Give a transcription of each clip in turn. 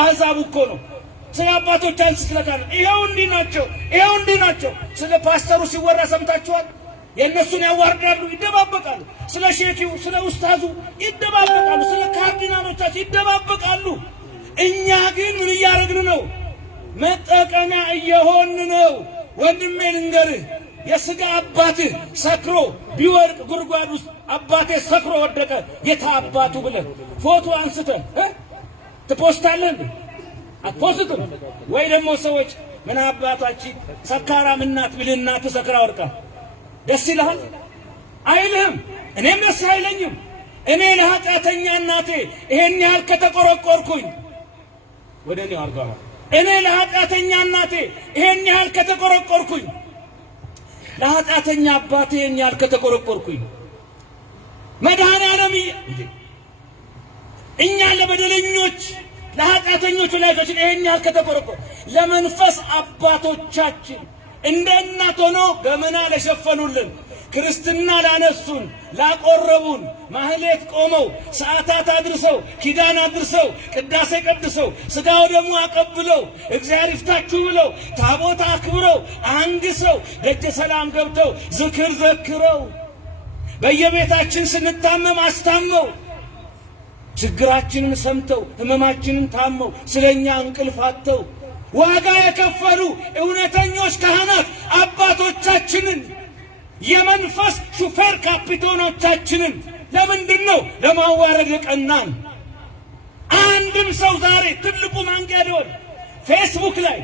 አሕዛብ እኮ ነው ስለ አባቶቻችን ስለካለ ይሄው እንዲህ ናቸው ስለ ፓስተሩ ሲወራ ሰምታችኋል የነሱን ያዋርዳሉ ይደባበቃሉ ስለ ሼኪው ስለ ኡስታዙ ይደባበቃሉ ስለ ካርዲናሎቻችን ይደባበቃሉ እኛ ግን ምን ያረግን ነው መጠቀሚያ እየሆን ነው ወንድሜ ልንገርህ የሥጋ አባትህ ሰክሮ ቢወርቅ ጉድጓድ ውስጥ አባቴ ሰክሮ ወደቀ የታ አባቱ ብለህ ፎቶ አንስተህ ትፖስታለህ አትፖስትም ወይ ደግሞ ሰዎች ምን አባታችን ሰካራም እናት ብልና ተሰክራ ወርቃ ደስ ይልሃል አይልህም እኔም ደስ አይለኝም እኔ ለኃጢአተኛ እናቴ ይሄን ያህል ከተቆረቆርኩኝ ወደኔ አርጋው እኔ ለኃጢአተኛ እናቴ ይሄን ያህል ከተቆረቆርኩኝ ለኃጢአተኛ አባቴ ይሄን ያህል ከተቆረቆርኩኝ መድኃኔዓለም እኛ ለበደለኞች ለኃጢአተኞች ወላጆቻችን ይሄን ያህል ከተቆረቆር ለመንፈስ አባቶቻችን እንደ እናት ሆኖ ገመና ለሸፈኑልን ክርስትና ላነሱን ላቆረቡን ማህሌት ቆመው ሰዓታት አድርሰው ኪዳን አድርሰው ቅዳሴ ቀድሰው ስጋው ደግሞ አቀብለው እግዚአብሔር ይፍታችሁ ብለው ታቦት አክብረው አንግሰው ደጀ ሰላም ገብተው ዝክር ዘክረው በየቤታችን ስንታመም አስታመው ችግራችንን ሰምተው ህመማችንን ታመው ስለኛ እንቅልፍ አጥተው ዋጋ የከፈሉ እውነተኞች ካህናት አባቶቻችንን የመንፈስ ሹፌር ካፒቴኖቻችንን ለምንድነው ለማዋረድ የቀናን? አንድም ሰው ዛሬ ትልቁ ማንገዶል ፌስቡክ ላይ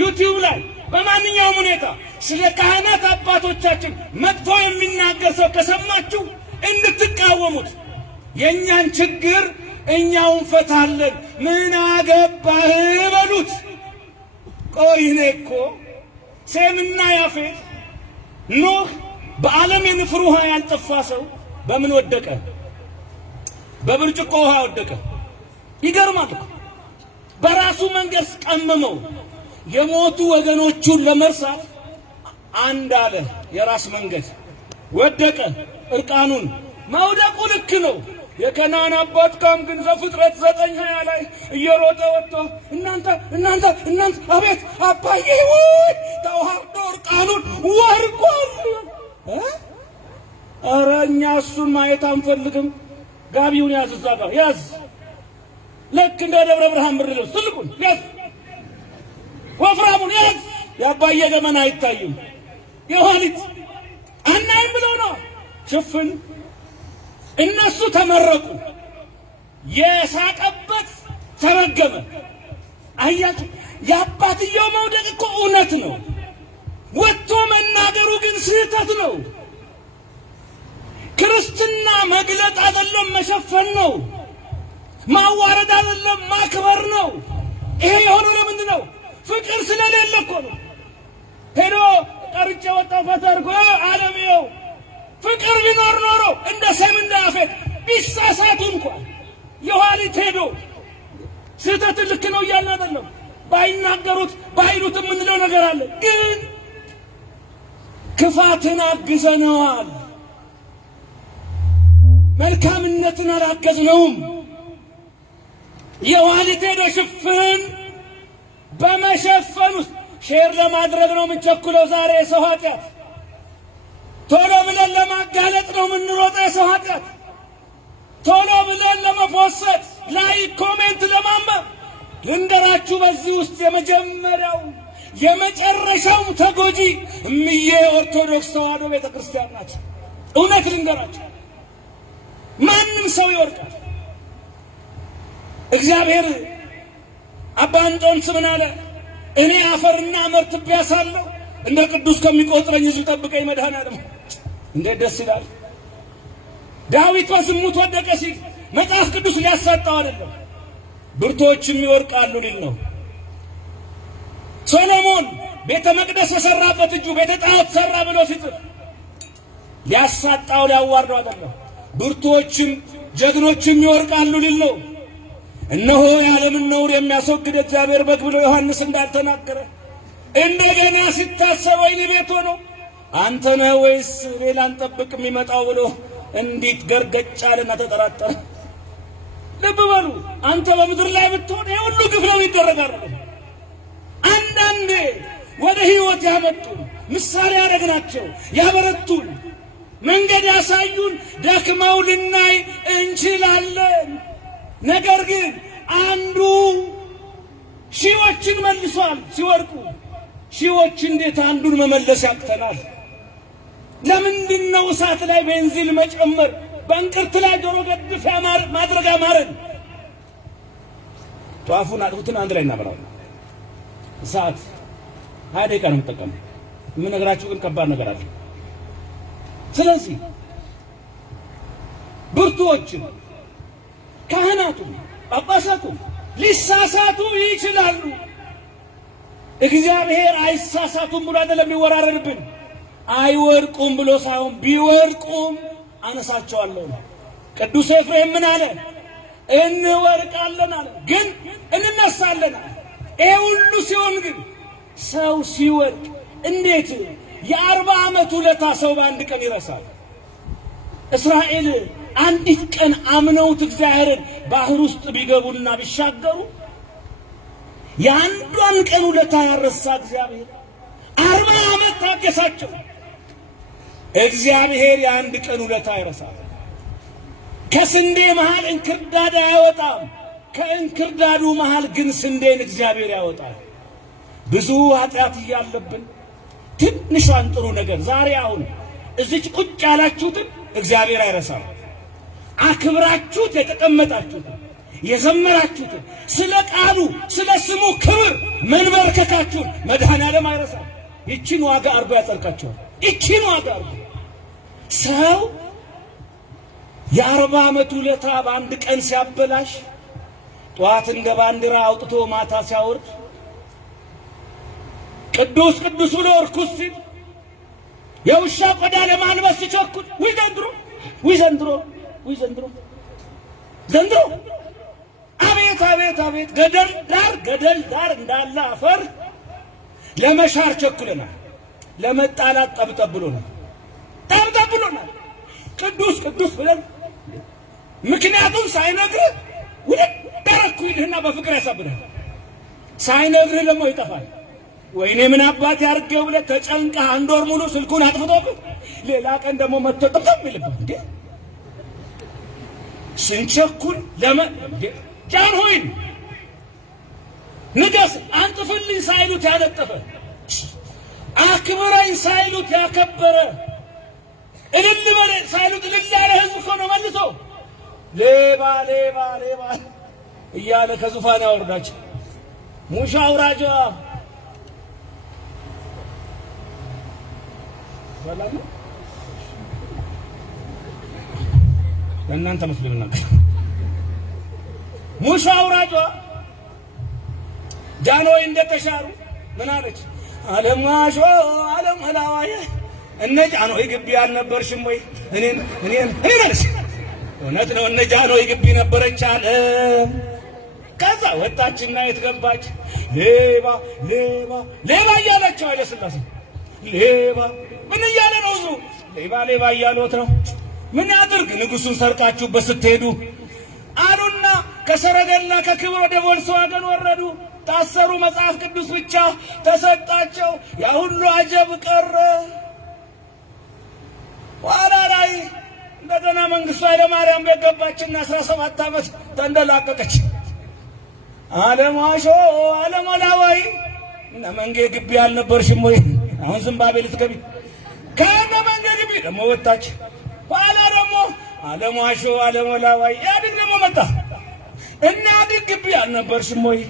ዩቲዩብ ላይ በማንኛውም ሁኔታ ስለ ካህናት አባቶቻችን መጥፎ የሚናገር ሰው ከሰማችሁ እንድትቃወሙት የኛን ችግር እኛው እንፈታለን ምን አገባህ በሉት። ቆይኔ እኮ ሴምና ያፌት ኖህ በዓለም የንፍር ውሃ ያልጠፋ ሰው በምን ወደቀ? በብርጭቆ ውሃ ወደቀ። ይገርማል እኮ በራሱ መንገድ ቀመመው። የሞቱ ወገኖቹን ለመርሳት አንድ አለ የራስ መንገድ ወደቀ እርቃኑን። መውደቁ ልክ ነው። የከናን አባት ካም ግን ዘፍጥረት 9:20 ላይ እየሮጠ ወጥቶ እናንተ አቤት አባዬ ወይ ተዋርዶ እርቃኑን ወርቋል። ኧረ እኛ እሱን ማየት አንፈልግም። ጋቢውን ያዝ፣ እዛ ጋር ያዝ። ልክ እንደ ደብረ ብርሃን ብር ልብስ ትልቁን ያዝ፣ ወፍራሙን ያዝ። የአባዬ ገመና አይታይም። የኋሊት አናይም ብሎ ነው ሽፍን። እነሱ ተመረቁ። የሳቀበት ተረገመ። አያችሁ፣ የአባትየው መውደቅ እኮ እውነት ነው። ወጥቶ መናገሩ ግን ስህተት ነው። ክርስትና መግለጥ አይደለም መሸፈን ነው። ማዋረድ አይደለም ማክበር ነው። ይሄ የሆነው ለምንድን ነው? ፍቅር ስለሌለ እኮ ነው። ሄዶ ቀርጬ ወጣው ፈተርጎ ዓለምየው ፍቅር ቢኖር ኖሮ እንደ ሴምና ያፌት ቢሳሳቱ እንኳን የኋሊት ሄዶ ስህተት ልክ ነው እያልን አይደለም። ባይናገሩት ባይሉት የምንለው ነገር አለ። ግን ክፋትን አግዘነዋል፣ መልካምነትን አላገዝነውም። የኋሊት ሄዶ ሽፍን በመሸፈን ውስጥ ሼር ለማድረግ ነው የምንቸኩለው። ዛሬ የሰው ኃጢአት ቶሎ ብለን ለማጋለጥ ነው የምንሮጠው። የሰው ኃጢአት ቶሎ ብለን ለመፖሰት ላይ ኮሜንት ለማንበብ ልንገራችሁ። በዚህ ውስጥ የመጀመሪያው የመጨረሻው ተጎጂ እምዬ ኦርቶዶክስ ተዋሕዶ ቤተክርስቲያን ናት። እውነት ልንገራችሁ፣ ማንም ሰው ይወርቃል። እግዚአብሔር አባ እንጦንስ ምን አለ? እኔ አፈርና አመር ትቢያ ሳለሁ እንደ ቅዱስ ከሚቆጥረኝ ሕዝብ ጠብቀኝ መድኃኔዓለም። እንዴት ደስ ይላል! ዳዊት በዝሙት ወደቀ ሲል መጽሐፍ ቅዱስ ሊያሳጣው አይደለም፣ ብርቶችም ይወርቃሉ ሊል ነው። ሶሎሞን ቤተ መቅደስ የሰራበት እጁ ቤተ ጣዖት ሰራ ብሎ ሲጽፍ ሊያሳጣው ሊያዋርደው አይደለም፣ ብርቶችም ጀግኖችም ይወርቃሉ ሊል ነው። እነሆ የዓለምን ነውር የሚያስወግድ እግዚአብሔር በግ ብሎ ዮሐንስ እንዳልተናገረ እንደገና ሲታሰብ ወይን ቤት ሆኖ አንተ ነህ ወይስ ሌላን ጠብቅ የሚመጣው ብሎ እንዴት ገርገጫልና ተጠራጠረ። ልብ በሉ። አንተ በምድር ላይ ብትሆን ይሄ ሁሉ ግፍ ነው ይደረጋል። አንዳንዴ ወደ ሕይወት ያመጡን ምሳሌ ያደረግናቸው ያበረቱን መንገድ ያሳዩን ደክመው ልናይ እንችላለን። ነገር ግን አንዱ ሺዎችን መልሷል ሲወድቁ። ሺዎች እንዴት አንዱን መመለስ ያቅተናል? ለምንድነው እሳት ላይ ቤንዚን መጨመር በእንቅርት ላይ ዶሮ ገድፍ ማድረግ አማረን? ጧፉን አጥፉትን አንድ ላይ እናበራለን። እሳት 20 ደቂቃ ነው የምጠቀመው። የምነግራችሁ ግን ከባድ ነገር አለ። ስለዚህ ብርቱዎችን ካህናቱ ጳጳሳቱ ሊሳሳቱ ይችላሉ። እግዚአብሔር አይሳሳቱም ብሎ አይደለም ሊወራረድብን። አይወድቁም ብሎ ሳይሆን ቢወድቁም አነሳቸዋለሁ። ቅዱስ ኤፍሬም ምን አለ? እንወድቃለን አለ፣ ግን እንነሳለን አለ። ይሄ ሁሉ ሲሆን ግን ሰው ሲወድቅ እንዴት የ40 ዓመት ውለታ ሰው በአንድ ቀን ይረሳል? እስራኤል አንዲት ቀን አምነውት እግዚአብሔርን ባህር ውስጥ ቢገቡና ቢሻገሩ የአንዷን ቀን ውለታ ያረሳ እግዚአብሔር 40 ዓመት ታገሳቸው። እግዚአብሔር የአንድ ቀን ውለታ ይረሳል። ከስንዴ መሃል እንክርዳድ አያወጣም። ከእንክርዳዱ መሃል ግን ስንዴን እግዚአብሔር ያወጣል። ብዙ ኃጢአት እያለብን ትንሿን ጥሩ ነገር ዛሬ አሁን እዚች ቁጭ ያላችሁትን እግዚአብሔር አይረሳም። አክብራችሁት የተቀመጣችሁትን የዘመራችሁትን ስለ ቃሉ ስለ ስሙ ክብር መንበርከካችሁን መድኃኔዓለም አይረሳም። ይቺን ዋጋ አርጎ ያጸድቃችኋል። ይቺን ዋጋ አርጎ ሰው የ40 ዓመት ውለታ በአንድ ቀን ሲያበላሽ ጠዋት እንደ ባንዲራ አውጥቶ ማታ ሲያወርድ ቅዱስ ቅዱስ ብሎ እርኩስ ሲል የውሻ ቆዳ ለማልበስ ሲቸኩል ዘንድሮ አቤት አቤት አቤት ገደል ዳር እንዳለ አፈር ለመሻር ቸኩለናል። ለመጣላት ጠብጠብ ብሎናል። ቅዱስ ቅዱስ ብለን ምክንያቱም ሳይነግርህ ውደረኩ ይልህና በፍቅር ያሳብዳል። ሳይነግርህ ደግሞ ይጠፋል። ወይኔ ምን አባት ያርገው ብለህ ተጨንቀህ 1 ወር ሙሉ ስልኩን አጥፍቶብህ ሌላ ቀን ደግሞ መጥቶ ጥብጥብ ይልብህ። እንዴ ስንቸኩል ጃን ሆይ ንገስ አንጥፍልኝ ሳይሉት ያነጠፈ አክብረኝ ሳይሉት ያከበረ እልል በለ ሳይሉት እልል ያለ ሕዝብ እኮ ነው መልሶ ሌባ እያለ ከዙፋን ያወርዳቸው። ሙሻ አውራጇ ወላሂ ለእናንተ መስሎኝ ነበር። ሙሻ አውራጇ ጃንሆይ እንደተሻሩ ምን አለች? አለማሾ አለመላዋይ እነ ጃንሆይ ግቢ አልነበርሽም ወይ? እኔን አለች። እውነት ነው እነ ጃንሆይ ግቢ ነበረች አለ። ከዛ ወጣችና የት ገባች? ሌባ እያላቸው ኃይለ ሥላሴ ሌባ ምን እያለ ነው? እሱ ሌባ እያሉት ነው። ምን ያድርግ ንጉሱን ሰርቃችሁበት ስትሄዱ አሉና ከሰረገላ ከክብር ወደ ቮልስዋገን ወረዱ። ታሰሩ። መጽሐፍ ቅዱስ ብቻ ተሰጣቸው። ያ ሁሉ አጀብ ቀረ። ኋላ ላይ እንደገና መንግስቱ ኃይለማርያም ቤት ገባችና 17 ዓመት ተንደላቀቀች። አለማሾ አለሞላዋይ እና መንጌ ግቢ አልነበርሽም ወይ? አሁን ዝምባብዌ ልትገቢ ከነ መንጌ ግቢ ደግሞ ወጣች። ኋላ ደግሞ አለማሾ አለሞላዋይ ያድን ደግሞ መጣ እና ግቢ አልነበርሽም ወይ?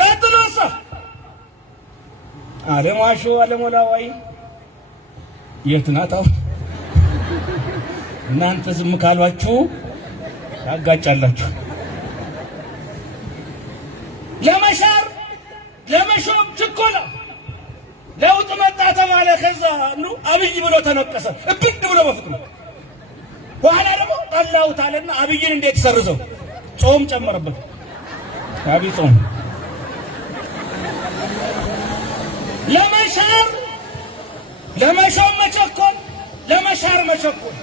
ቀጥሎሳ አለማሾ አለሞላዋይ የት ናት አሁን? እናንተ ዝም ካሏችሁ ያጋጫላችሁ። ለመሻር ለመሾም ችኮላ ለውጥ መጣ ተባለ። ከዛ አብይ ብሎ ተነቀሰ እብድ ብሎ በፍቅሩ። በኋላ ደግሞ ጠላሁት አለና አብይን እንዴት ሰርዘው ጾም ጨመረበት። አብይ ጾም ለመሻር ለመሾም መቸኮል ለመሻር መቸኮል።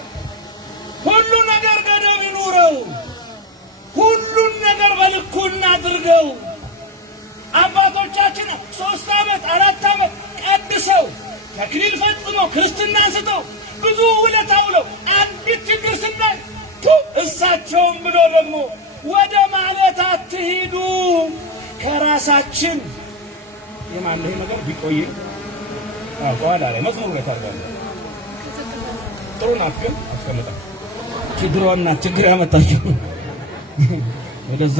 ሁሉ ነገር ገደብ ይኑረው። ሁሉ ነገር በልኩ እናድርገው። አባቶቻችን 3 ዓመት 4 ዓመት ቀድሰው ተክሊል ፈጽመው ክርስትና አንስተው ብዙ ውለታ ውለው አንዲት ችግር ስናይ እሳቸውም ብሎ ደግሞ ወደ ማለት አትሂዱ። ከራሳችን የማን ይሄ ነገር ቢቆይ ኋላ ላይ መዝሙሩ ላይ ታርጋለህ። ጥሩ ናት ግን አስቀምጣ ችግሯና ችግር ያመጣችው ወደዛ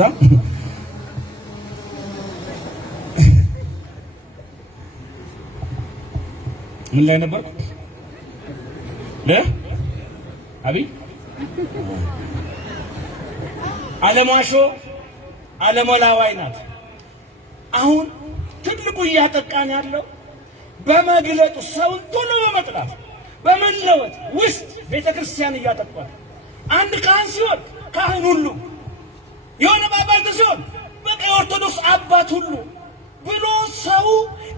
ምን ላይ ነበር? አብይ አለማሾ አለሞላዋይ ናት። አሁን ትልቁ እያጠቃን ያለው በመግለጡ ሰውን ቶሎ በመጥላት በመለወጥ ውስጥ ቤተክርስቲያን እያጠቋል። አንድ ካህን ሲሆን ካህን ሁሉ የሆነ ባባልት ሲሆን በቃ ኦርቶዶክስ አባት ሁሉ ብሎ ሰው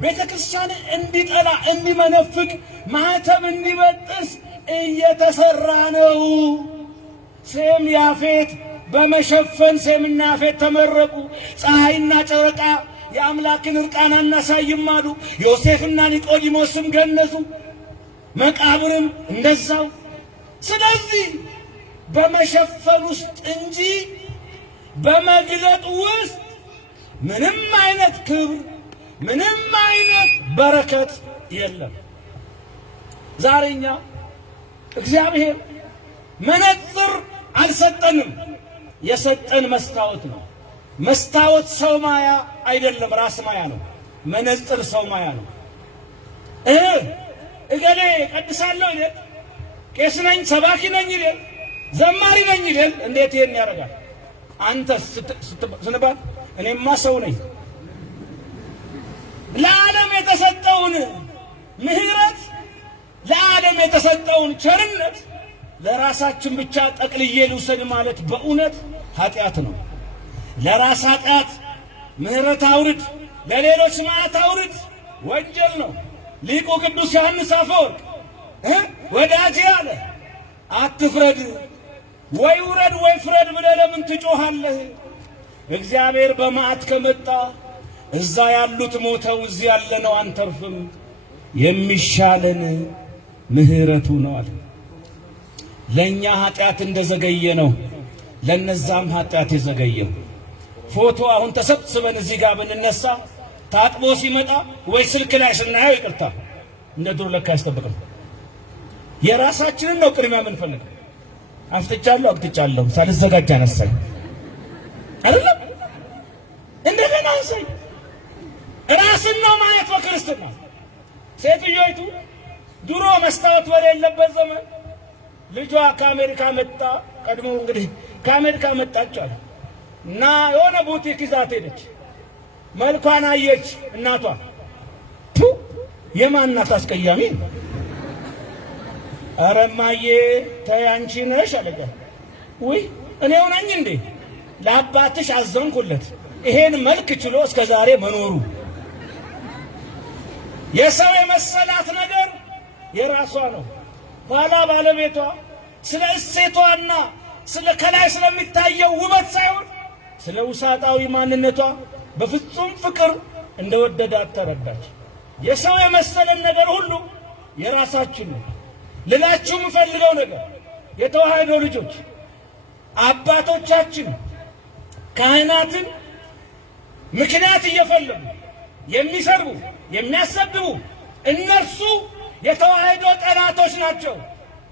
ቤተክርስቲያን እንዲጠላ እንዲመነፍቅ ማህተም እንዲበጥስ እየተሰራ ነው። ሴም ያፌት በመሸፈን ሴምና ያፌት ተመረቁ። ፀሐይና ጨረቃ የአምላክን እርቃን አናሳይም አሉ። ዮሴፍና ኒቆዲሞስም ገነዙ፣ መቃብርም እንደዛው። ስለዚህ በመሸፈን ውስጥ እንጂ በመግለጥ ውስጥ ምንም አይነት ክብር ምንም አይነት በረከት የለም። ዛሬኛ እግዚአብሔር መነጽር አልሰጠንም፣ የሰጠን መስታወት ነው። መስታወት ሰው ማያ አይደለም፣ ራስ ማያ ነው። መነጽር ሰው ማያ ነው። እገሌ ቀድሳለሁ ይላል፣ ቄስ ነኝ ሰባኪ ነኝ ይላል፣ ዘማሪ ነኝ ይላል። እንዴት ይሄን ያደርጋል? አንተ ስንባል እኔማ ሰው ነኝ። ለዓለም የተሰጠውን ምሕረት ለዓለም የተሰጠውን ቸርነት ለራሳችን ብቻ ጠቅልዬ ልውሰድ ማለት በእውነት ኃጢአት ነው። ለራስ ኃጢአት ምሕረት አውርድ፣ ለሌሎች መዓት አውርድ ወንጀል ነው። ሊቁ ቅዱስ ዮሐንስ አፈወርቅ ወዳጄ አለ አትፍረድ፣ ወይ ውረድ ወይ ፍረድ ብለህ ለምን ትጮኻለህ? እግዚአብሔር በመዓት ከመጣ እዛ ያሉት ሞተው እዚህ ያለነው አንተርፍም። የሚሻለን ምሕረቱ ነው አለ። ለእኛ ኃጢአት እንደዘገየ ነው ለነዛም ኃጢአት የዘገየው። ፎቶ አሁን ተሰብስበን እዚህ ጋር ብንነሳ ታጥቦ ሲመጣ ወይ ስልክ ላይ ስናየው ይቅርታ እንደ ድሮ ለካ ያስጠብቅም። የራሳችንን ነው ቅድሚያ የምንፈልገው። አፍጥጫለሁ አቅጥጫለሁ ሳልዘጋጅ አነሳኝ አይደለም እንደገና አንሳኝ። ራስን ነው ማየት በክርስትና። ሴትዮይቱ ድሮ መስታወት በሌለበት ዘመን ልጇ ከአሜሪካ መጣ። ቀድሞ እንግዲህ ከአሜሪካ መጣች አለ እና የሆነ ቡቲክ ይዛት ሄደች። መልኳን አየች እናቷ። የማናት አስቀያሚ! ኧረ እማዬ ተይ አንቺ ነሽ አለች። ውይ እኔው ነኝ እንዴ? ለአባትሽ አዘንኩለት ይሄን መልክ ችሎ እስከ ዛሬ መኖሩ። የሰው የመሰላት ነገር የራሷ ነው። ኋላ ባለቤቷ ስለ እሴቷና ስለ ከላይ ስለሚታየው ውበት ሳይሆን ስለ ውሳጣዊ ማንነቷ በፍጹም ፍቅር እንደወደዳት ተረዳች። የሰው የመሰለን ነገር ሁሉ የራሳችን ነው። ልላችሁ የምፈልገው ነገር የተዋህዶ ልጆች አባቶቻችን ካህናትን ምክንያት እየፈለጉ የሚሰርቡ የሚያሰድቡ እነርሱ የተዋህዶ ጠላቶች ናቸው።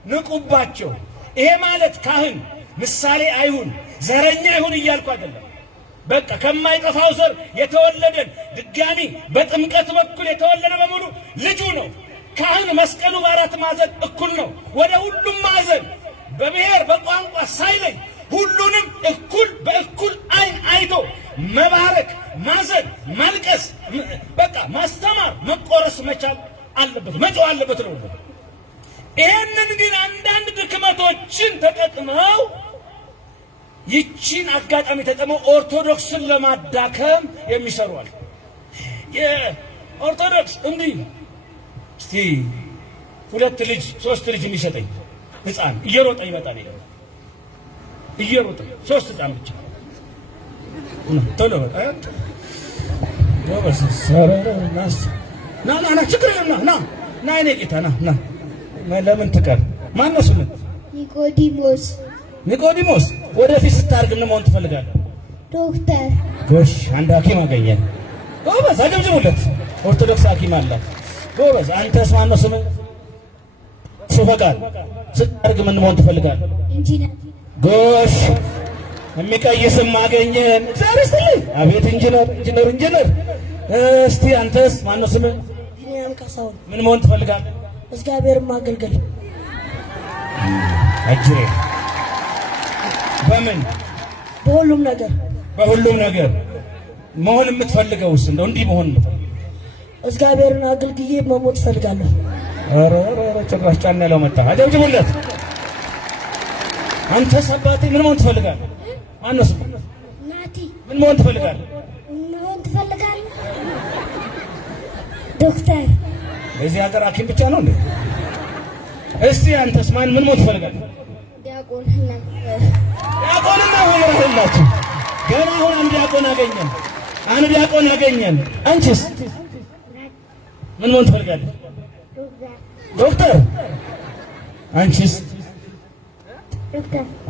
ንቁባቸው። ይሄ ማለት ካህን ምሳሌ አይሁን ዘረኛ ይሁን እያልኩ አይደለም። በቃ ከማይጠፋው ዘር የተወለደን ድጋሚ በጥምቀት በኩል የተወለደ በሙሉ ልጁ ነው። ካህን መስቀሉ በአራት ማዕዘን እኩል ነው። ወደ ሁሉም ማዕዘን በብሔር በቋንቋ ሳይለይ ሁሉንም እኩል በእኩል አይን አይቶ መባረክ፣ ማዘን፣ ማልቀስ፣ በቃ ማስተማር፣ መቆረስ መቻል አለበት፣ መጮህ አለበት ነው። ይሄንን ግን አንዳንድ ድክመቶችን ተጠቅመው ይቺን አጋጣሚ ተጠቅመው ኦርቶዶክስን ለማዳከም የሚሰሩዋል። የኦርቶዶክስ እንዲህ እስቲ 2 ልጅ 3 ልጅ የሚሰጠኝ ሕፃን እየሮጠ ይመጣል። እየሮጠ 3 ሕፃን ብቻ ቶሎ ና ችግር የለም ና የእኔ ጌታ ና ለምን ትቀር? ማነው ስምህ? ኒቆዲሞስ ወደፊት ስታርግ ምን መሆን ትፈልጋለህ? ዶክተር። ጎሽ አንድ ሐኪም አገኘን። ጎበዝ አጨብጭቡለት። ኦርቶዶክስ ሐኪም አላት። ጎበዝ አንተስ ማነው ስምህ? ሱፈቃድ ስታርግ ምን መሆን ትፈልጋለህ? ኢንጂነር። ጎሽ የሚቀይስም አገኘን። እግዚአብሔር ይስጥልኝ። አቤት ኢንጂነር። እስቲ አንተስ ማነው ስምህ? ካሳሁን። ምን መሆን ትፈልጋለህ? እግዚአብሔርን ማገልገል። አጅሬ በምን? በሁሉም ነገር መሆን የምትፈልገውስ? እንደው እንዲህ መሆን ነው። እግዚአብሔርን አገልግዬ መሞት እፈልጋለሁ። ኧረ ጭራሽ ጫና ያለው መጣ። አጨብጭቡለት። አንተስ አባቴ ምን መሆን ትፈልጋለህ? ማነው ስምህ? ናቲ። ምን መሆን ትፈልጋለህ? ዶክተር። በዚህ ሀገር ሐኪም ብቻ ነው እንዴ? እስቲ አንተስ ምን መሆን ትፈልጋለህ? ዲያቆን። ዲያቆንና ወይራላችሁ ገና አሁን አንድ ዲያቆን አገኘን። አንቺስ ምን መሆን ትፈልጋለህ? ዶክተር። አንቺስ?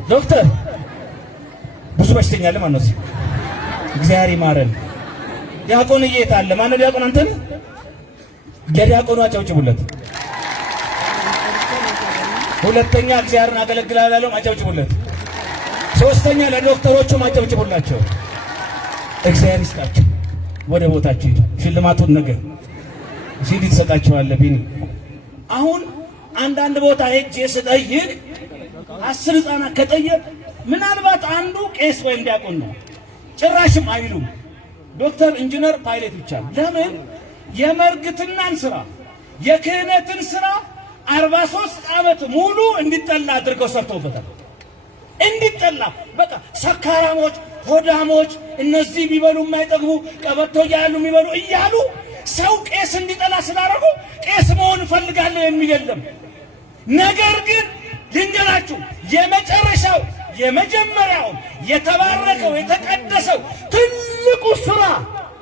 ዶክተር። ብዙ በሽተኛ አለ ማለት ነው። እግዚአብሔር ይማረን። ዲያቆን እየት አለ? ማነው ዲያቆን? አንተ ነህ? ለዲያቆኑ አጨብጭቡለት። ሁለተኛ እግዚአብሔርን አገለግላለሁ፣ አጨብጭቡለት። ሶስተኛ ለዶክተሮቹ አጨብጭቡላቸው። እግዚአብሔር ይስጣቸው። ወደ ቦታችሁ ሂዱ። ሽልማቱን ነገር ሲዲ ትሰጣቸዋለህ። ቢኒ አሁን አንዳንድ ቦታ ሄጄ ስጠይቅ 10 ሕፃናት ከጠየቅ ምናልባት አንዱ ቄስ ወይም ዲያቆን ነው። ጭራሽም አይሉም ዶክተር፣ ኢንጂነር፣ ፓይለት ብቻ። ለምን? የመርግትናን ስራ የክህነትን ስራ 43 ዓመት ሙሉ እንዲጠላ አድርገው ሰርተውበታል። እንዲጠላ በቃ ሰካራሞች፣ ሆዳሞች፣ እነዚህ ቢበሉ የማይጠግቡ ቀበቶ እያሉ የሚበሉ እያሉ ሰው ቄስ እንዲጠላ ስላደረጉ ቄስ መሆን እፈልጋለሁ የሚል የለም። ነገር ግን ልንገራችሁ የመጀመሪያው የተባረከው የተቀደሰው ትልቁ ስራ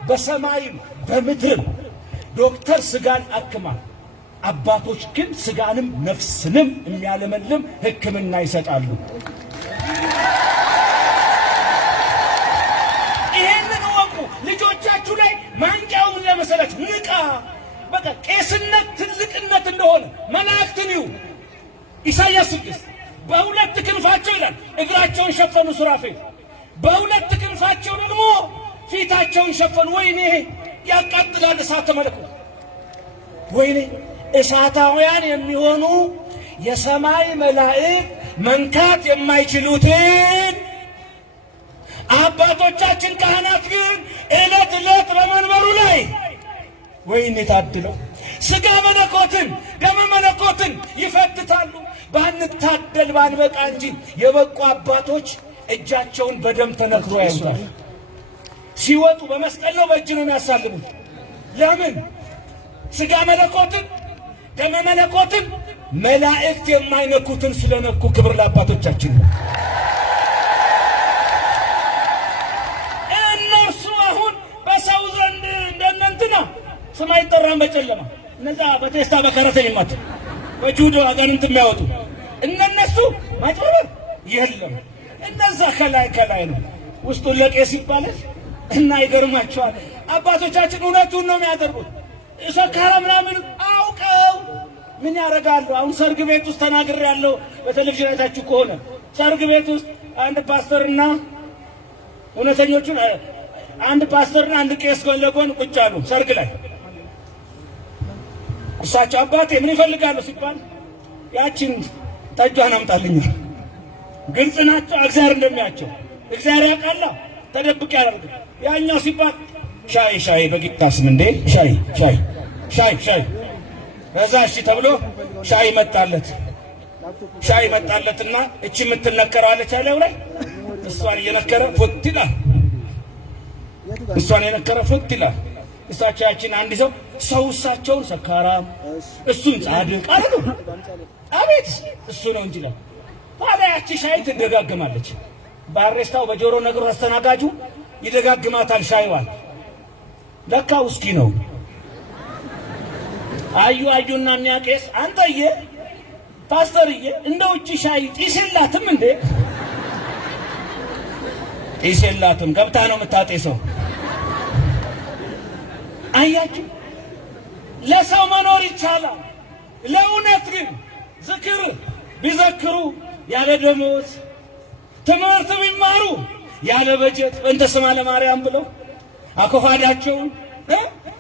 በሰማይም በምድርም ዶክተር ስጋን አክማል፣ አባቶች ግን ስጋንም ነፍስንም የሚያለመልም ሕክምና ይሰጣሉ። ይሄንን ወቁ። ልጆቻችሁ ላይ ማንቂያውን ለመሰላችሁ ንቃ። በቃ ቄስነት ትልቅነት እንደሆነ መላእክትን ይዩ። ኢሳይያስ 6 በሁለት ክንፋቸው ይላል እግራቸውን ሸፈኑ ሱራፌል፣ በሁለት ክንፋቸው ደግሞ ፊታቸውን ሸፈኑ። ወይኔ ያቃጥላል እሳተ መለኮት። ወይኔ እሳታውያን የሚሆኑ የሰማይ መላእክት መንካት የማይችሉትን አባቶቻችን ካህናት ግን ዕለት ዕለት በመንበሩ ላይ ወይኔ ታድለው ስጋ መለኮትን ደመ መለኮትን ይፈትታሉ። ባንታደል ባንበቃ እንጂ የበቁ አባቶች እጃቸውን በደም ተነክሮ ያዩታል። ሲወጡ በመስቀል ነው በእጅ ነው የሚያሳልሙት። ለምን? ስጋ መለኮትን ደመ መለኮትን መላእክት የማይነኩትን ስለነኩ ክብር ለአባቶቻችን ነው። እነርሱ አሁን በሰው ዘንድ እንደነንትና ስም አይጠራም በጨለማ እነዛ በቴስታ በከረተ ይማት በጁዶ አጋንንት የሚያወጡ እነሱ ማጭበርበር የለም። እነዛ ከላይ ነው ውስጡን ለቄስ ይባላል እና ይገርማቸዋል። አባቶቻችን እውነቱን ነው የሚያደርጉት። ሰካራ ምናምን አውቀው ምን ያደርጋሉ? አሁን ሰርግ ቤት ውስጥ ተናግሬያለሁ። በቴሌቪዥን አይታችሁ ከሆነ ሰርግ ቤት ውስጥ አንድ ፓስተርና እውነተኞቹን አንድ ፓስተርና አንድ ቄስ ጎን ለጎን ቁጭ አሉ ሰርግ ላይ። እሳቸው አባቴ ምን ይፈልጋሉ ሲባል ያችን ጠጇን አምጣልኝ። ግልጽ ናቸው። እግዚአብሔር እንደሚያቸው እግዚአብሔር ያውቃል። ተደብቅ ያደርግ ያኛው ሲባል ሻይ በጌታ ስም እንዴ ሻይ ከዛ እሺ ተብሎ ሻይ መጣለትና እቺ የምትነከረው አለች አለው ላይ እሷን እየነከረ ፉት ይላል። እሳቸው ያችን አንድ ሰው እሳቸውን ሰካራም እሱን ጻድቅ አሉ። አቤት እሱ ነው እንጂ ታዲያ ያቺ ሻይ ትደጋግማለች። ባሬስታው በጆሮ ነግሮ አስተናጋጁ ይደጋግማታል ሻይዋን። ለካ ውስኪ ነው። አዩና እኛ ቄስ አንተዬ ፓስተርዬ እንደው እቺ ሻይ ጢስ የላትም እንዴ? ጢስ የላትም፣ ገብታ ነው የምታጤሰው። አያችሁ፣ ለሰው መኖር ይቻላል። ለእውነት ግን ዝክር ቢዘክሩ ያለ ደሞዝ፣ ትምህርት ቢማሩ ያለ በጀት በእንተ ስማ ለማርያም ብለው አኮፋዳቸውን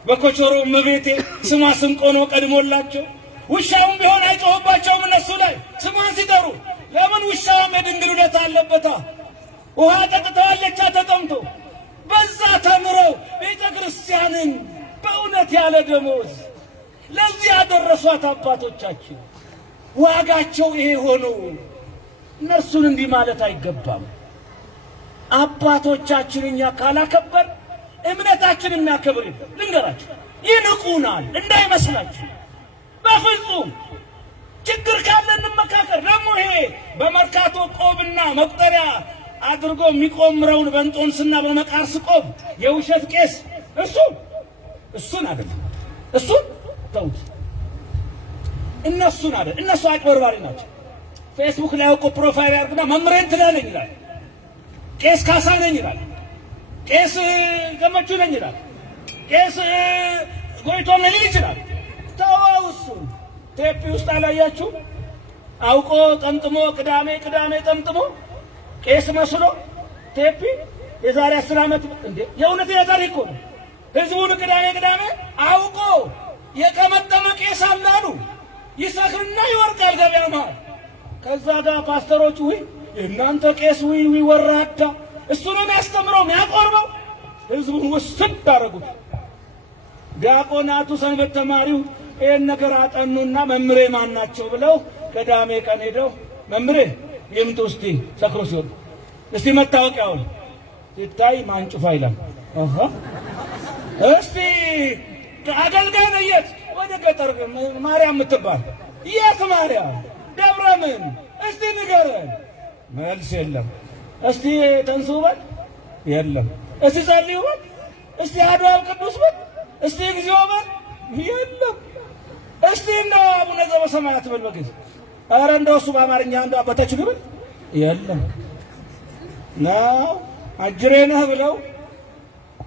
በኮቾሮ እመቤቴ ስሟ ስንቅ ሆኖ ቀድሞላቸው ውሻውም ቢሆን አይጮህባቸውም እነሱ ላይ ስሟን ሲጠሩ። ለምን? ውሻውም የድንግል ውለታ አለበታ። ውሃ ጠጥተዋለቻ ተጠምቶ። በዛ ተምረው ቤተ ክርስቲያንን በእውነት ያለ ደሞዝ ለዚህ ያደረሷት አባቶቻችን ዋጋቸው ይሄ ሆኖ እነርሱን እንዲህ ማለት አይገባም። አባቶቻችን እኛ ካላከበር እምነታችን የሚያከብር ልንገራችሁ፣ ይንቁናል እንዳይመስላችሁ። በፍጹም ችግር ካለ እንመካከር። ደግሞ ይሄ በመርካቶ ቆብና መቁጠሪያ አድርጎ የሚቆምረውን በእንጦንስና በመቃርስ ቆብ የውሸት ቄስ እሱን አይደለም፣ እሱን ተውት። እነሱን አይደል፣ እነሱ አጭበርባሪ ናቸው። ፌስቡክ ላይ እኮ ፕሮፋይል ያርግና መምሬን ትላለኝ ይላል፣ ቄስ ካሳ ነኝ ይላል፣ ቄስ ገመቹ ነኝ ይላል፣ ቄስ ጎይቶም ነኝ ይችላል። ተዋው እሱን። ቴፒ ውስጥ አላያችሁ? አውቆ ጠምጥሞ ቅዳሜ ጠምጥሞ ቄስ መስሎ ቴፒ የዛሬ 10 ዓመት እንዴ! የእውነት የዛሬ እኮ ነው። ህዝቡን ቅዳሜ አውቆ የቀመጠመ ቄስ አላሉ። ይሰክርና ይወርቃል ገበያ መሃል። ከዛ ጋር ፓስተሮች እናንተ ቄስ ወራዳ፣ እሱ ነው የሚያስተምረው የሚያቆርበው። ህዝቡን ውስጥ አደረጉት። ዲያቆናቱ ሰንበት ተማሪው ይህን ነገር አጠኑና መምሬ ማን ናቸው ብለው ቅዳሜ ቀን ሄደው መምሬ ይምጡ እስቲ ሰክሮ ሲወጡ እስቲ መታወቂያውን ሲታይ ማንጩፋ ይላል። እስቲ አገልጋይ ነው የት? ወደ ገጠር ማርያም የምትባል የት ማርያም? ደብረ ምን? እስቲ ንገረን። መልስ የለም። እስቲ ተንሱ በል የለም። እስቲ ጸልዩ በል፣ እስቲ አሐዱ አብ ቅዱስ በል፣ እስቲ እግዚኦ በል የለም። እስቲ እንደው አቡነ ዘበሰማያት በል በግዕዝ። ኧረ እንደው እሱ በአማርኛ እንደው አባታችን በል የለም። ነው አጅሬ ነህ ብለው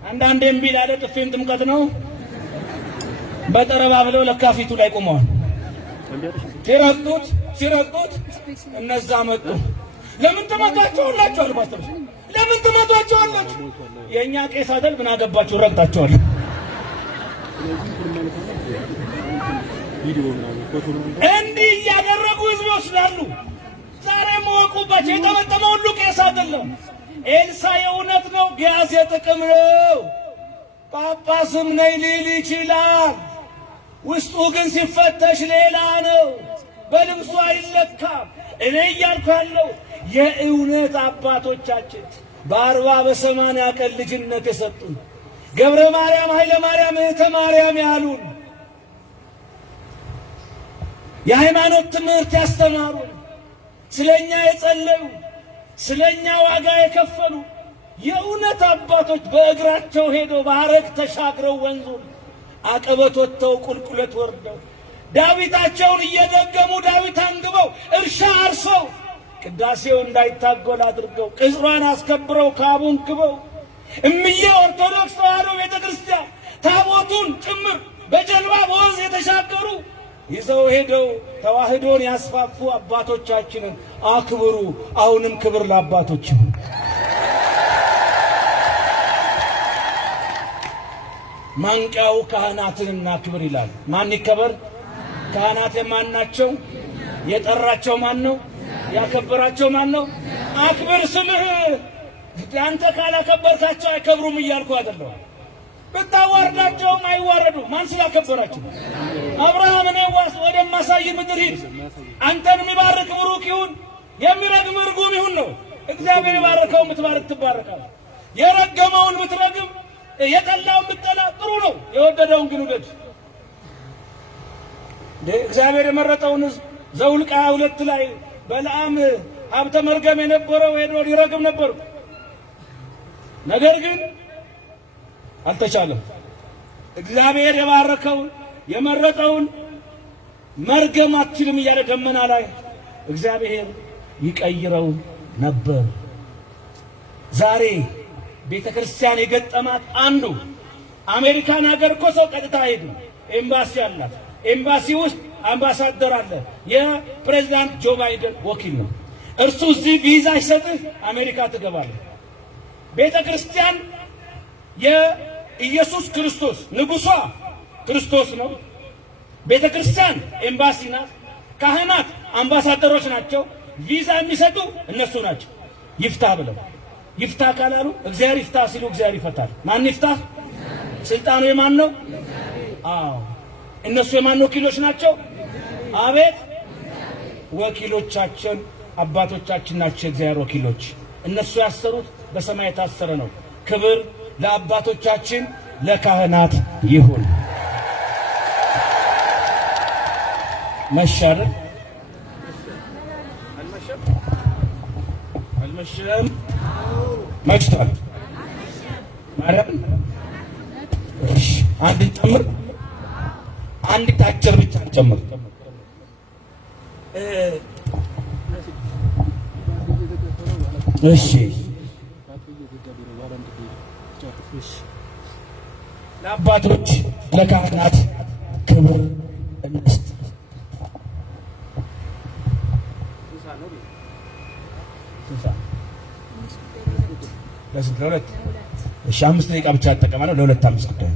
አንዳንዴ እምቢ ላለ ጥፊም ጥምቀት ነው በጠረባ ብለው ለካ ፊቱ ላይ ቆመዋል። ሲረግጡት እነዛ መጡ። ለምን ትመቷቸዋላችሁ አልባስተው? ለምን ትመቷቸዋላችሁ? የእኛ ቄስ አይደል ምን አገባችሁ? ረግጣቸዋል። እንዲህ እያደረጉ ህዝብ ይወስዳሉ። ዛሬ መወቁባቸው። የተመጠመ ሁሉ ቄስ አይደለም። ኤልሳ የእውነት ነው፣ ጊያዝ የጥቅም ነው። ጳጳስም ነኝ ሊል ይችላል። ውስጡ ግን ሲፈተሽ ሌላ ነው። በልብሱ አይለካም። እኔ እያልኩ ያለው የእውነት አባቶቻችን በ40 በ80 ቀን ልጅነት የሰጡን ገብረ ማርያም ኃይለ ማርያም እህተ ማርያም ያሉን የሃይማኖት ትምህርት ያስተማሩን ስለኛ የጸለዩ ስለኛ ዋጋ የከፈሉ የእውነት አባቶች በእግራቸው ሄደው በሐረግ ተሻግረው ወንዙን አቀበት ወጥተው ቁልቁለት ወርደው ዳዊታቸውን እየደገሙ ዳዊት አንግበው እርሻ አርሰው ቅዳሴው እንዳይታጎል አድርገው ቅጽሯን አስከብረው ካቡን ክበው እምዬ ኦርቶዶክስ ተዋሕዶ ቤተክርስቲያን ታቦቱን ጭምር በጀልባ በወንዝ የተሻገሩ ይዘው ሄደው ተዋሕዶን ያስፋፉ አባቶቻችንን አክብሩ። አሁንም ክብር ለአባቶች። ማንቂያው ካህናትንና ክብር ይላል። ማን ይከበር? ካህናት የማን ናቸው? የጠራቸው ማን ነው? ያከበራቸው ማን ነው? አክብር ስልህ አንተ ካላከበርካቸው አይከብሩም እያልኩ አይደለም። ብታዋርዳቸውም አይዋረዱም። ማን ስላከበራቸው? አብርሃምን ዋስ ወደማሳይ ምድር ሂድ፣ አንተን የሚባርክ ብሩክ ይሁን፣ የሚረግም ርጉም ይሁን ነው። እግዚአብሔር የባረከውን ብትባርክ ትባረካለህ። የረገመውን ብትረግም፣ የጠላውን ብትጠላ ጥሩ ነው። የወደደውን ግን ውደድ። እግዚአብሔር የመረጠውን ሕዝብ ዘኍልቍ 22 ላይ በለዓም ሀብተ መርገም የነበረው ሄዶ ሊረግም ነበር። ነገር ግን አልተቻለም። እግዚአብሔር የባረከውን የመረጠውን መርገም አትችልም እያለ ደመና ላይ እግዚአብሔር ይቀይረው ነበር። ዛሬ ቤተክርስቲያን የገጠማት አንዱ አሜሪካን ሀገር እኮ ሰው ቀጥታ ሄዱ። ኤምባሲ አላት። ኤምባሲ ውስጥ አምባሳደር አለ። የፕሬዝዳንት ጆ ባይደን ወኪል ነው። እርሱ እዚህ ቪዛ ይሰጥህ አሜሪካ ትገባለህ። ቤተክርስቲያን የኢየሱስ ክርስቶስ ንጉሷ ክርስቶስ ነው። ቤተክርስቲያን ኤምባሲ ናት። ካህናት አምባሳደሮች ናቸው። ቪዛ የሚሰጡ እነሱ ናቸው። ይፍታ ብለው ይፍታ ካላሉ እግዚአብሔር ይፍታ ሲሉ እግዚአብሔር ይፈታል። ማን ይፍታ? ስልጣኑ የማን ነው? አዎ እነሱ የማን ወኪሎች ናቸው? አቤት ወኪሎቻችን አባቶቻችን ናቸው። እግዚአብሔር ወኪሎች። እነሱ ያሰሩት በሰማይ የታሰረ ነው። ክብር ለአባቶቻችን ለካህናት ይሁን። መሻር አልመሸም መሽቷል። ማረም እሺ፣ አንድ ጨምር፣ አንድ ታጭር ብቻ ጨምር። እሺ ለአባቶች ለካህናት ክብር እንስጥ። ለሁለት እሺ፣ 5 ደቂቃ ብቻ ተጠቀማለሁ። ለሁለት 5 ጉዳይ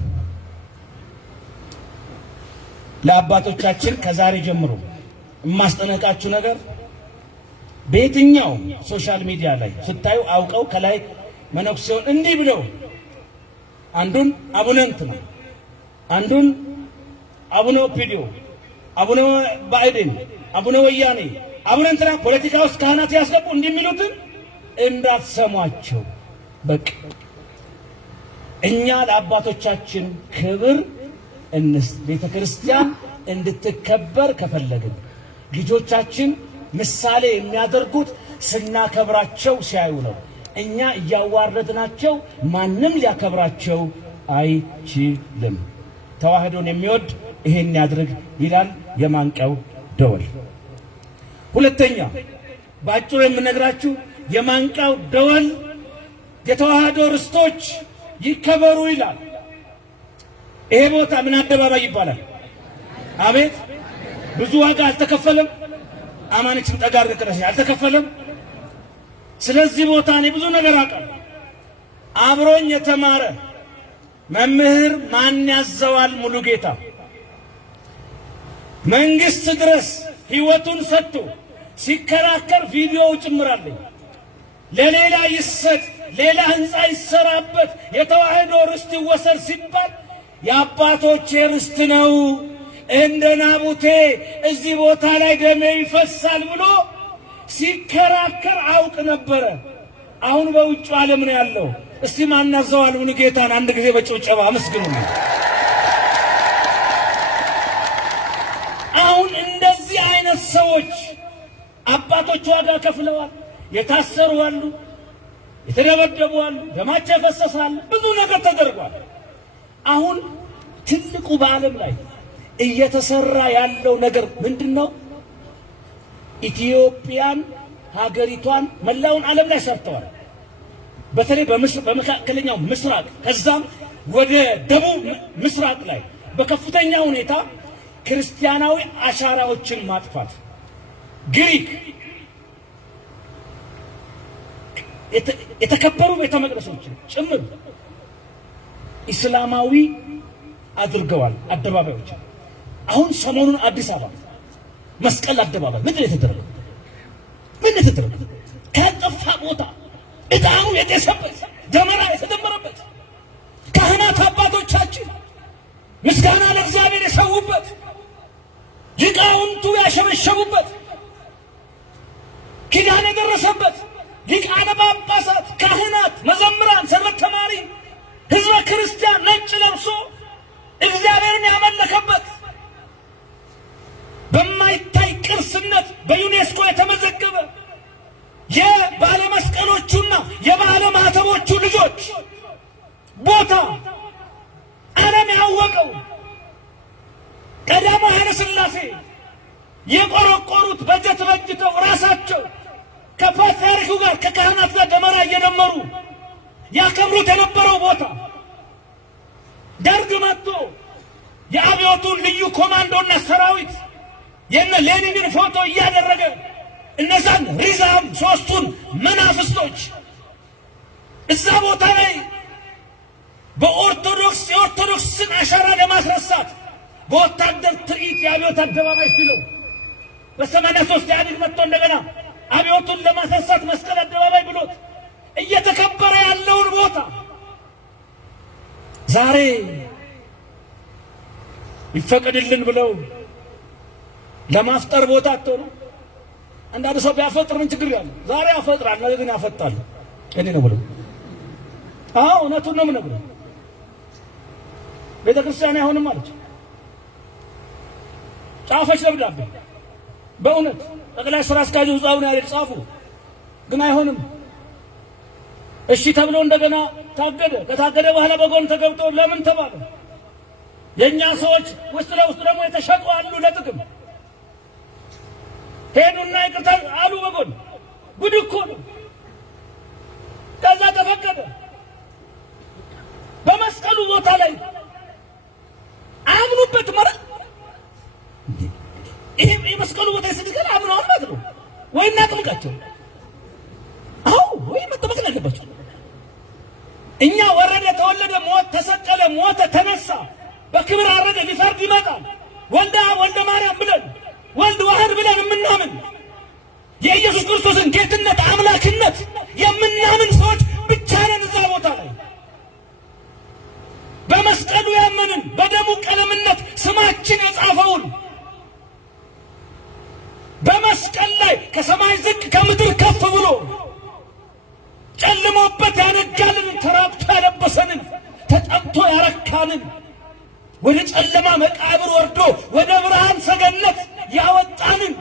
ለአባቶቻችን ከዛሬ ጀምሮ የማስጠነቃችሁ ነገር በየትኛው ሶሻል ሚዲያ ላይ ስታዩ አውቀው ከላይ መነኩሴውን እንዲህ ብለው አንዱን አቡነ እንትና አንዱን አቡነ ኦፒዲዮ አቡነ ባይደን አቡነ ወያኔ አቡነ እንትና ፖለቲካ ውስጥ ካህናት ያስገቡ እንደሚሉትን እንዳትሰሟቸው። በቃ እኛ ለአባቶቻችን ክብር ቤተክርስቲያን እንድትከበር ከፈለግን ልጆቻችን ምሳሌ የሚያደርጉት ስናከብራቸው ሲያዩ ነው። እኛ እያዋረድናቸው ማንም ሊያከብራቸው አይችልም። ተዋህዶን የሚወድ ይሄን ያድርግ ይላል የማንቂያው ደወል። ሁለተኛ ባጭሩ የምነግራችሁ የማንቂያው ደወል የተዋህዶ ርስቶች ይከበሩ ይላል። ይሄ ቦታ ምን አደባባይ ይባላል? አቤት ብዙ ዋጋ አልተከፈለም። አማንችን ጠጋር ድረስ አልተከፈለም። ስለዚህ ቦታ እኔ ብዙ ነገር አውቃለሁ። አብሮኝ የተማረ መምህር ማን ያዘዋል ሙሉ ጌታ መንግስት ድረስ ህይወቱን ሰጥቶ ሲከራከር ቪዲዮው ጭምራለኝ። ለሌላ ይሰጥ፣ ሌላ ህንፃ ይሰራበት፣ የተዋህዶ ርስት ይወሰድ ሲባል የአባቶቼ ርስት ነው እንደ ናቡቴ እዚህ ቦታ ላይ ደሜ ይፈሳል ብሎ ሲከራከር አውቅ ነበረ። አሁን በውጭ ዓለም ነው ያለው። እስቲ ማን ያዘዋል ሙሉ ጌታን አንድ ጊዜ በጭብጨባ አመስግኑ። አሁን እንደዚህ አይነት ሰዎች አባቶች ዋጋ ከፍለዋል። የታሰሩ አሉ፣ የተደበደቡ አሉ፣ ደማቸው የፈሰሳል፣ ብዙ ነገር ተደርጓል። አሁን ትልቁ በዓለም ላይ እየተሰራ ያለው ነገር ምንድነው? ኢትዮጵያን ሀገሪቷን መላውን ዓለም ላይ ሰርተዋል። በተለይ በመካከለኛው ምስራቅ ከዛም ወደ ደቡብ ምስራቅ ላይ በከፍተኛ ሁኔታ ክርስቲያናዊ አሻራዎችን ማጥፋት ግሪክ የተከበሩ ቤተ መቅደሶችን ጭምር ኢስላማዊ አድርገዋል። አደባባዮች አሁን ሰሞኑን አዲስ አበባ መስቀል አደባባይ ምንድን ነው የተደረገው? ምን የተደረገው? ከጠፋ ቦታ ዕጣኑ የጤሰበት ደመራ የተደመረበት ካህናት አባቶቻችን ምስጋና ለእግዚአብሔር የሰዉበት ሊቃውንቱ ያሸበሸቡበት ኪዳን የደረሰበት ሊቃነ ጳጳሳት፣ ካህናት፣ መዘምራን፣ ሰንበት ተማሪ ህዝበ ክርስቲያን ነጭ ለብሶ እግዚአብሔርን ያመለከበት በማይታይ ቅርስነት በዩኔስኮ የተመዘገበ የባለ መስቀሎቹና የባለ ማህተቦቹ ልጆች የታወቀው ቀዳማዊ ኃይለ ሥላሴ የቆረቆሩት በጀት በጅተው ራሳቸው ከፓትርያርኩ ጋር ከካህናት ጋር ደመራ እየደመሩ ያከብሩት የነበረው ቦታ ደርግ መጥቶ የአብዮቱን ልዩ ኮማንዶና ሰራዊት የነ ሌኒንን ፎቶ እያደረገ እነዛን ሪዛም ሶስቱን መናፍስቶች እዛ ቦታ ላይ የኦርቶዶክስን አሻራ ለማስረሳት በወታደር ትርኢት የአብዮት አደባባይ ሲለው በ83 ኢህአዴግ መጥቶ እንደገና አብዮቱን ለማስረሳት መስቀል አደባባይ ብሎት እየተከበረ ያለውን ቦታ ዛሬ ይፈቀድልን ብለው ለማፍጠር ቦታ አጥተው ነው። አንዳንድ ሰው ቢያፈጥር ምን ችግር ያለው? ዛሬ ያፈጥራል፣ ነገ ግን ያፈጣል። እኔ ነው ብለው እውነቱን ነው የምነግርህ። ቤተ ክርስቲያን አይሆንም አለች፣ ጻፈች ደብዳቤ። በእውነት ጠቅላይ ስራ አስኪያጁ ጻፉ ነው ያለች፣ ጻፉ ግን አይሆንም። እሺ ተብሎ እንደገና ታገደ። ከታገደ በኋላ በጎን ተገብቶ ለምን ተባለ? የኛ ሰዎች ውስጥ ለውስጥ ደግሞ የተሸጡ አሉ ለጥቅም ሄዱና ይቅርታ አሉ በጎን። ጉድ እኮ ነው። ከዛ ተፈቀደ። በመስቀሉ ቦታ ላይ አምኑበት ማለት ይሄ የመስቀሉ ቦታ ሲድገል አምነው ማለት ነው ወይ እናጥምቃቸው? ወይ መጠመቅ አለባቸው። እኛ ወረደ፣ ተወለደ፣ ሞት፣ ተሰቀለ፣ ሞተ፣ ተነሳ፣ በክብር አረገ፣ ሊፈርድ ይመጣል ወልደ ማርያም ብለን ወልድ ዋህድ ብለን የምናምን የኢየሱስ ክርስቶስን ጌትነት አምላክነት የምናምን ሰዎች ብቻ ነን። እዛ ቦታ ላይ በመስቀሉ ያመንን በደሙ ቀለምነት ስማችን የጻፈውን በመስቀል ላይ ከሰማይ ዝቅ ከምድር ከፍ ብሎ ጨልሞበት ያነጋልን፣ ተራብቶ ያለበሰንን፣ ተጠምቶ ያረካንን፣ ወደ ጨለማ መቃብር ወርዶ ወደ ብርሃን ሰገነት ያወጣንን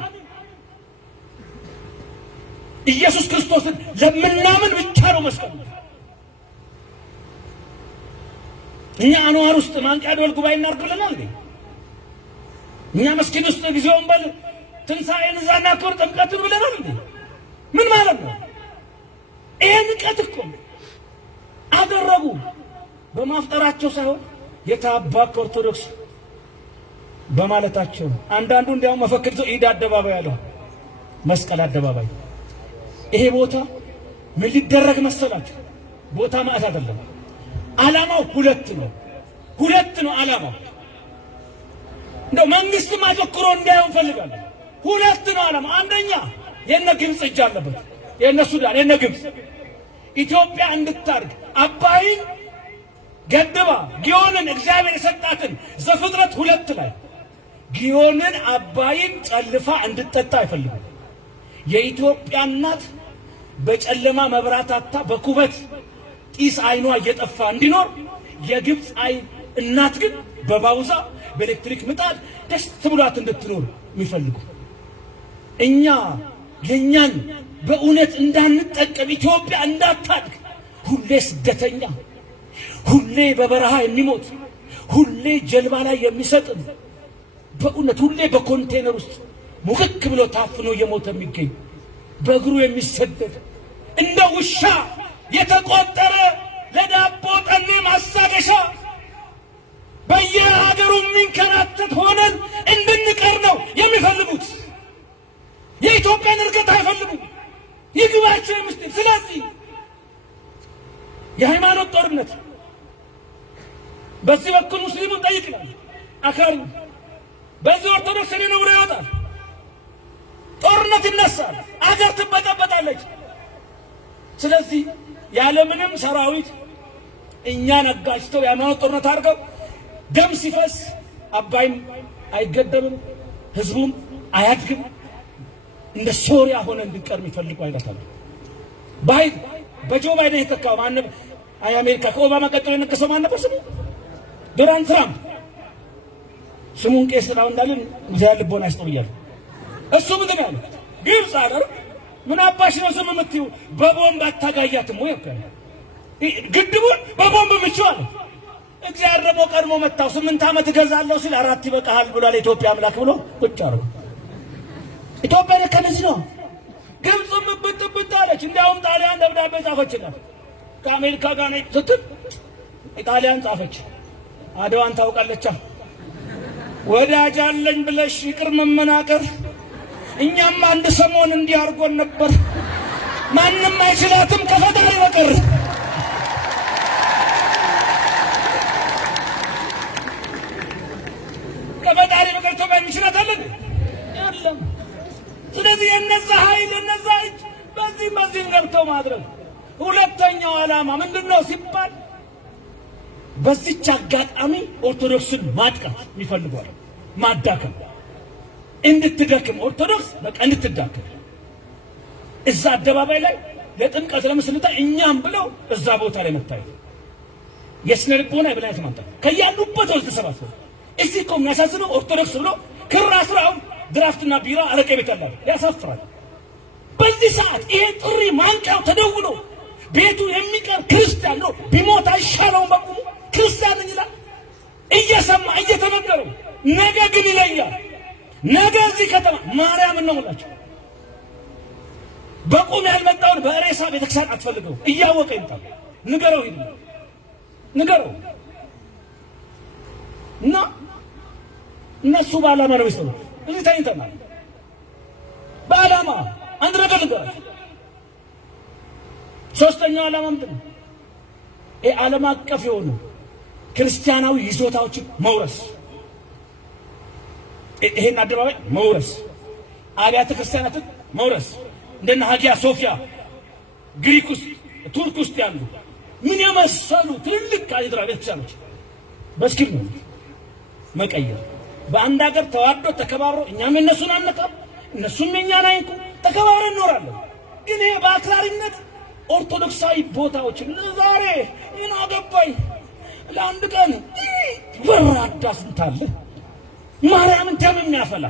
ኢየሱስ ክርስቶስን ለምናምን ብቻ ነው መስቀሉ። እኛ አንዋር ውስጥ ማንቂያ ደወል ጉባኤ እናድርግ ብለናል እንዴ? እኛ መስጊድ ውስጥ ጊዜውን በል ትንሣኤን እዛ እናክብር ጥምቀትን ብለናል እንዴ? ምን ማለት ነው? ይሄን ንቀት እኮ አደረጉ። በማፍጠራቸው ሳይሆን የታባክ ኦርቶዶክስ በማለታቸው። አንዳንዱ እንዲያውም መፈክር ይዞ ኢድ አደባባይ ያለው መስቀል አደባባይ። ይሄ ቦታ ምን ሊደረግ መሰላችሁ? ቦታ ማለት አይደለም። ዓላማው ሁለት ነው ዓላማው። እንደው መንግስትም አተኩሮ እንዳይሆን ፈልጋለሁ። ሁለት ነው ዓላማው። አንደኛ የነ ግብጽ እጅ አለበት፣ የነ ሱዳን፣ የነ ግብጽ ኢትዮጵያ እንድታርግ አባይን ገድባ ጊዮንን እግዚአብሔር የሰጣትን ዘፍጥረት 2 ላይ ጊዮንን አባይን ጨልፋ እንድትጠጣ አይፈልጉም። የኢትዮጵያ እናት በጨለማ መብራታታ በኩበት ጢስ አይኗ እየጠፋ እንዲኖር፣ የግብጽ እናት ግን በባውዛ በኤሌክትሪክ ምጣድ ደስ ብሏት እንድትኖር የሚፈልጉ። እኛ የኛን በእውነት እንዳንጠቀም ኢትዮጵያ እንዳታድግ ሁሌ ስደተኛ፣ ሁሌ በበረሃ የሚሞት፣ ሁሌ ጀልባ ላይ የሚሰጥም፣ በእውነት ሁሌ በኮንቴነር ውስጥ ሙክክ ብሎ ታፍኖ እየሞተ የሚገኝ፣ በእግሩ የሚሰደድ እንደ ውሻ የተቆጠረ ለዳቦ ጠኔ ማሳገሻ በየሀገሩ የሚንከራተት ሆነን እንድንቀር ነው የሚፈልጉት። የኢትዮጵያን እርገት አይፈልጉም። ይግባቸው ምስጢር። ስለዚህ የሃይማኖት ጦርነት በዚህ በኩል ሙስሊሙን ጠይቅናል አካሪ፣ በዚህ ኦርቶዶክስ እኔ ነው ብሎ ይወጣል። ጦርነት ይነሳል፣ አገር ትበጠበጣለች። ስለዚህ ያለምንም ሰራዊት እኛን አጋጭተው የሃይማኖት ጦርነት አድርገው ደም ሲፈስ አባይም አይገደብም፣ ህዝቡም አያድግም። እንደ ሶሪያ ሆነ እንድንቀር የሚፈልጉ አይላታል። በጆ ባይደን የተካው ማን ነበር? አሜሪካ ከኦባማ ቀጥሎ የነገሰው ማን ነበር? ስሙ ዶናልድ ትራምፕ። ስሙን ቄስ ነው እንዳለን እግዚአብሔር ልቦና ይስጠው ብያለሁ። እሱ ምንድን ያለው? ግብጽ አለ ምን አባሽ ነው ስም የምትይው? በቦምብ አታጋያትም ወይ? ግድቡን በቦምብ ምቹ አለ። እግዚአብሔር ደግሞ ቀድሞ መጣው 8 ዓመት እገዛለሁ ሲል 4 ይበቃሃል ብሏል የኢትዮጵያ አምላክ ብሎ ቁጭ አረጉ። ኢትዮጵያ ለከነዚህ ነው። ግብጽም ብጥብጥ አለች። እንዲያውም ጣሊያን ደብዳቤ ጻፈችላት ከአሜሪካ ጋር ነው ስትል ጣሊያን ጻፈች። አድዋን ታውቃለች። ወዳጅ አለኝ ብለሽ ይቅር መመናቀር፣ እኛም አንድ ሰሞን እንዲያርጎን ነበር። ማንም አይችላትም ከፈጣሪ በቀር። ከፈጣሪ በቀር ኢትዮጵያ ይችላታል የለም። ስለዚህ የነዛ ኃይል የነዛ እጅ በዚህ ገብተው ማድረግ። ሁለተኛው ዓላማ ምንድነው ሲባል በዚች አጋጣሚ ኦርቶዶክስን ማጥቃት ይፈልጋሉ። ማዳከም፣ እንድትደክም ኦርቶዶክስ በቃ እንድትዳከም እዛ አደባባይ ላይ ለጥምቀት ለምስልታ እኛም ብለው እዛ ቦታ ላይ መታየት የስነ ልቦና የበላይነት ማምጣት ከያሉበት ወልተ ተሰባስበው እዚህ እኮ የሚያሳዝነው ኦርቶዶክስ ብሎ ክራ ስራው ድራፍትና ቢራ አረቄ ቤት አለ ያሳፍራል። በዚህ ሰዓት ይሄ ጥሪ ማንቂያው ተደውሎ ቤቱ የሚቀር ክርስቲያን ነው ቢሞት አይሻለውም በቁሙ ክርስቲያን ነኝ ይላል እየሰማ እየተነገረው። ነገ ግን ይለኛል። ነገ እዚህ ከተማ ማርያም ነው ሞላችሁ በቁም ያልመጣውን በሬሳ ቤተክርስቲያን አትፈልገው እያወቀ ይምጣ። ንገረው ሂድ ንገረው እና እነሱ በዓላማ ነው የሚሰሩት። እዚህ ታይተናል። በዓላማ አንድ ነገር ንገራችሁ። ሶስተኛው ዓላማ ምንድን ነው? ዓለም አቀፍ የሆኑ ክርስቲያናዊ ይዞታዎችን መውረስ፣ ይሄን አደባባይ መውረስ፣ አብያተ ክርስቲያናትን መውረስ። እንደነ ሀጊያ ሶፊያ ግሪክ ውስጥ ቱርክ ውስጥ ያሉ ምን የመሰሉ ትልልቅ ካቴድራል ቤተክርስቲያኖች በስኪል ነው መቀየር። በአንድ ሀገር ተዋዶ ተከባብሮ እኛም እነሱን አንነካም እነሱም የኛን አይንኩ ተከባብረን እንኖራለን። ግን ይሄ በአክራሪነት ኦርቶዶክሳዊ ቦታዎችን ዛሬ ምን አገባኝ ለአንድ ቀን ወራዳ ስንታለ ማርያምን ደም የሚያፈላ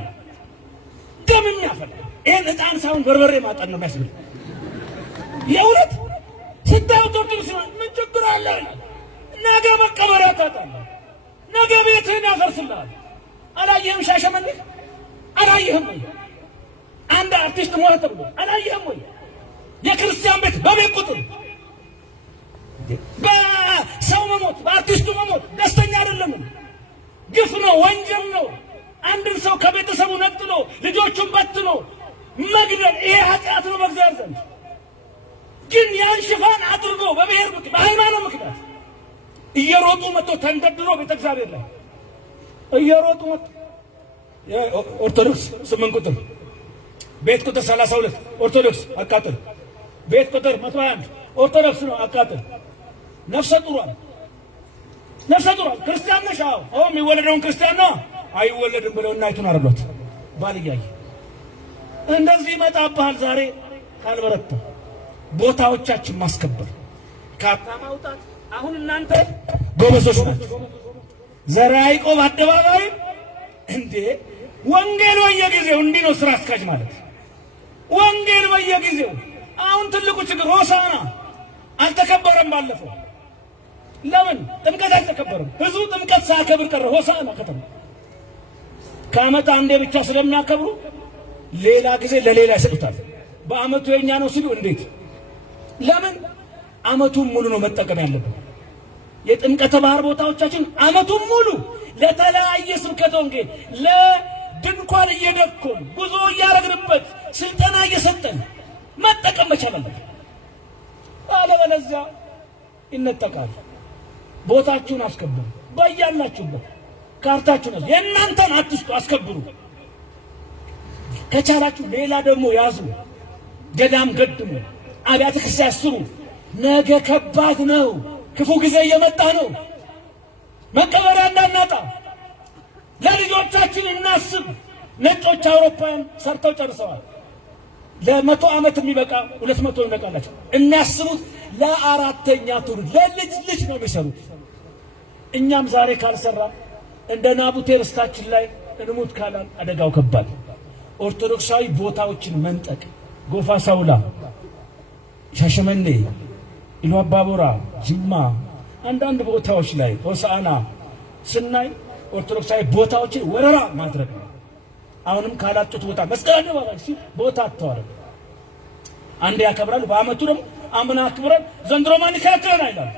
ይሄን ዕጣን ሳይሆን በርበሬ ማጠን ነው የሚያስብል። የእውነት ስታዩ ኦርቶዶክስ ምን ችግር አለ? ነገ መቀበሪያ ታጣለህ። ነገ ቤትህን ያፈርስልሃል። አላየህም? ሻሸመኔ አላየህም ወይ? አንድ አርቲስት ሞተ ተብሎ አላየህም ወይ? የክርስቲያን ቤት በቤት ቁጥር በሰው መሞት በአርቲስቱ መሞት ደስተኛ አይደለም። ግፍ ነው፣ ወንጀል ነው። አንድን ሰው ከቤተሰቡ ነጥሎ ልጆቹን በትኖ መግደል ይሄ ኃጢአት ነው በእግዚአብሔር ዘንድ። ግን ያን ሽፋን አድርጎ በብሔር ምክንያት በሃይማኖት ምክንያት እየሮጡ መጥቶ ተንደድሮ ቤተ እግዚአብሔር ላይ እየሮጡ መጥቶ ኦርቶዶክስ 8 ቁጥር ቤት ቁጥር 32 ኦርቶዶክስ አቃጥል፣ ቤት ቁጥር 121 ኦርቶዶክስ ነው አቃጥል። ነፍሰ ጡሯል ክርስቲያን ነሽ? አዎ የሚወለደውን ክርስቲያን ነው አይወለድም ብለው እናይቱን አረዷት። ባልያይ እንደዚህ ይመጣብሃል። ዛሬ ካልበረታ ቦታዎቻችን ማስከበር ካርታ ማውጣት። አሁን እናንተ ጎበዞች ናችሁ። ዘርዓ ያዕቆብ አደባባይ እንዴ ወንጌል በየጊዜው እንዲህ ነው ስራ አስካጅ ማለት ወንጌል በየጊዜው። አሁን ትልቁ ችግር ሆሳዕና አልተከበረም። ባለፈው ለምን ጥምቀት አልተከበረም? ብዙ ጥምቀት ሳያከብር ቀረ። ሆሳዕና ከተማ ከዓመት አንዴ ብቻ ስለሚያከብሩ ሌላ ጊዜ ለሌላ ይሰጡታል። በዓመቱ የኛ ነው ሲሉ እንዴት? ለምን ዓመቱን ሙሉ ነው መጠቀም ያለብን። የጥምቀተ ባህር ቦታዎቻችን ዓመቱን ሙሉ ለተለያየ ስብከተ ወንጌል ለድንኳን እየደኮን ጉዞ እያረግንበት ስልጠና እየሰጠን መጠቀም መቻል አለብን። አለበለዚያ ይነጠቃል። ቦታችሁን አስከብሩ። በያላችሁበት ካርታችሁን የእናንተን አትስጡ፣ አስከብሩ። ከቻላችሁ ሌላ ደግሞ ያዙ፣ ገዳም ገድሙ፣ አብያተ ክርስቲያን ስሩ። ነገ ከባድ ነው። ክፉ ጊዜ እየመጣ ነው። መቀበሪያ እንዳናጣ ለልጆቻችን እናስብ። ነጮች አውሮፓውያን ሰርተው ጨርሰዋል። ለ100 ዓመት የሚበቃ 200 ይበቃላቸው። የሚያስቡት ለአራተኛ ትውልድ ለልጅ ልጅ ነው የሚሰሩት። እኛም ዛሬ ካልሰራ እንደ ናቡቴ ርስታችን ላይ እንሙት ካላል አደጋው ከባድ። ኦርቶዶክሳዊ ቦታዎችን መንጠቅ፣ ጎፋ ሳውላ፣ ሻሸመኔ፣ ኢሉ አባቦራ፣ ጅማ አንዳንድ ቦታዎች ላይ ሆሳዕና ስናይ ኦርቶዶክሳዊ ቦታዎችን ወረራ ማድረግ ነው። አሁንም ካላጡት ቦታ መስቀል አደባባይ ሲል ቦታ አጥተዋል። አንዴ ያከብራሉ፣ በአመቱ ደግሞ አምና አክብረን ዘንድሮ ማን ይከለክለናል ይላሉ።